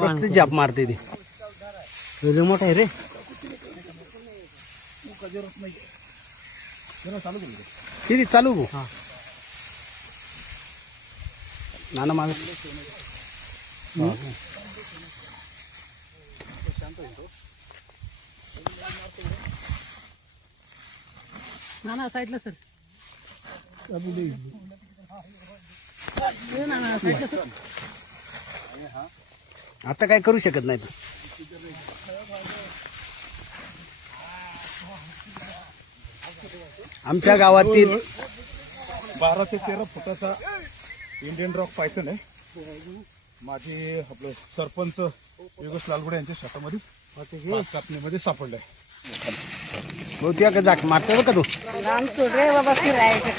कसली जाप मारते ती? मोठा आहे रे. किती चालू भाऊ? हा. नाना माग. ना ना साईडला सर. ना ना साईडला सर. आता काय करू शकत नाही तू. आमच्या गावातील बारा ते तेरा फुटाचा इंडियन रॉक पायथन आहे. माझी आपलं सरपंच योगेश लालगुडे यांच्या शेतामध्ये कापणीमध्ये तुझ्या का जाक मारतो का तू? लांब सोड रे बाबा फिरायचं